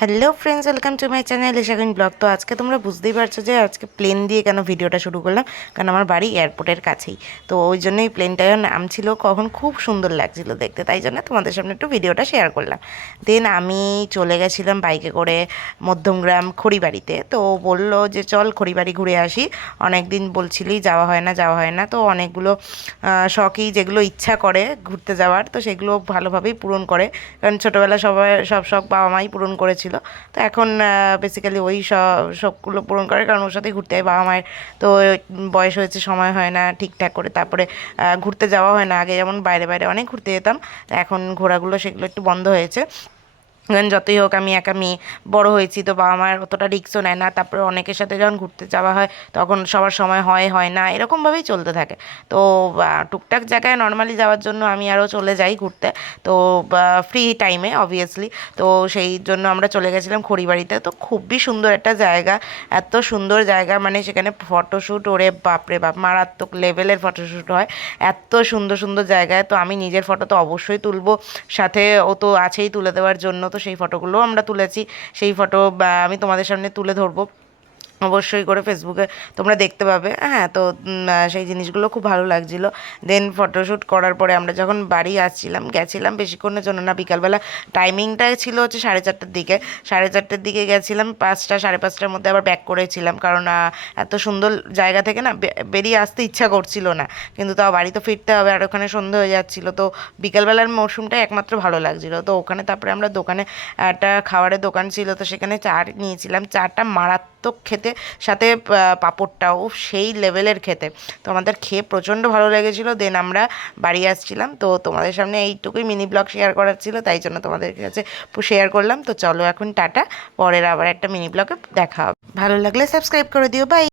Hello friends, welcome to my channel Ishagun blog. তো আজকে তোমরা বুঝতেই পারছো যে আজকে প্লেন দিয়ে কেন ভিডিওটা শুরু করলাম, কারণ আমার বাড়ি এয়ারপোর্টের কাছেই। তো ওই জন্যই প্লেনটাও নাম ছিল, কখন খুব সুন্দর লাগছিল দেখতে, তাই জন্য তোমাদের সামনে একটু ভিডিওটা শেয়ার করলাম। দেন আমি চলে গেছিলাম বাইকে করে মধ্যমগ্রাম খড়িবাড়িতে। তো বললো যে চল খড়িবাড়ি ঘুরে আসি, অনেক দিন বলছিলি যাওয়া হয় না যাওয়া হয় না। তো অনেকগুলো শখই যেগুলো ইচ্ছা করে ঘুরতে যাওয়ার, তো সেগুলো ভালোভাবেই পূরণ করে, কারণ ছোটোবেলায় সবাই সব শখ বাবা মাই পূরণ করেছিল। তো এখন বেসিক্যালি ওই শখগুলো পূরণ করে, কারণ ওর সাথেই ঘুরতে হয় বাবা মায়ের। তো বয়স হয়েছে, সময় হয় না ঠিকঠাক করে, তারপরে ঘুরতে যাওয়া হয় না। আগে যেমন বাইরে বাইরে অনেক ঘুরতে যেতাম, এখন ঘোরাগুলো সেগুলো একটু বন্ধ হয়েছে। কারণ যতই হোক আমি একা মেয়ে, বড় হয়েছি, তো বাবা মায়ের অতটা রিস্কও নেয় না। তারপরে অনেকের সাথে যখন ঘুরতে যাওয়া হয় তখন সবার সময় হয় হয় না, এরকমভাবেই চলতে থাকে। তো টুকটাক জায়গায় নর্মালি যাওয়ার জন্য আমি আরও চলে যাই ঘুরতে, তো ফ্রি টাইমে অবভিয়াসলি। তো সেই জন্য আমরা চলে গেছিলাম খড়িবাড়িতে। তো খুবই সুন্দর একটা জায়গা, এত সুন্দর জায়গা, মানে সেখানে ফটোশ্যুট ওরে বাপরে বাপ মারাত্মক লেভেলের ফটোশ্যুট হয়। এত সুন্দর সুন্দর জায়গায়, তো আমি নিজের ফটো তো অবশ্যই তুলবো, সাথে ও তো আছেই তুলে দেওয়ার জন্য। তো সেই ফটোগুলোও আমরা তুলেছি, সেই ফটো আমি তোমাদের সামনে তুলে ধরবো অবশ্যই করে, ফেসবুকে তোমরা দেখতে পাবে। হ্যাঁ, তো সেই জিনিসগুলো খুব ভালো লাগছিলো। দেন ফটোশ্যুট করার পরে আমরা যখন বাড়ি আসছিলাম, গেছিলাম বেশিক্ষণের জন্য না, বিকালবেলা টাইমিংটা ছিল হচ্ছে 4:30টার দিকে। 4:30টার দিকে গেছিলাম, 5টা 5:30টার মধ্যে আবার ব্যাক করেছিলাম, কারণ এত সুন্দর জায়গা থেকে না বেরিয়ে আসতে ইচ্ছা করছিল না, কিন্তু তাও বাড়ি তো ফিরতে হবে, আর ওখানে সন্ধে হয়ে যাচ্ছিলো। তো বিকালবেলার মরশুমটাই একমাত্র ভালো লাগছিলো। তো ওখানে তারপরে আমরা দোকানে, একটা খাবারের দোকান ছিল, তো সেখানে চা নিয়েছিলাম। চাটা মারাত্মক খেতে, সাথে পাঁপড়টাও সেই লেভেলের খেতে। তো আমাদের খেয়ে প্রচণ্ড ভালো লেগেছিলো। দেন আমরা বাড়ি আসছিলাম। তো তোমাদের সামনে এইটুকুই মিনি ব্লগ শেয়ার করার ছিল, তাই জন্য তোমাদের কাছে শেয়ার করলাম। তো চলো এখন টাটা, পরের আবার একটা মিনি ব্লগে দেখা হবে। ভালো লাগলে সাবস্ক্রাইব করে দিও, বাই।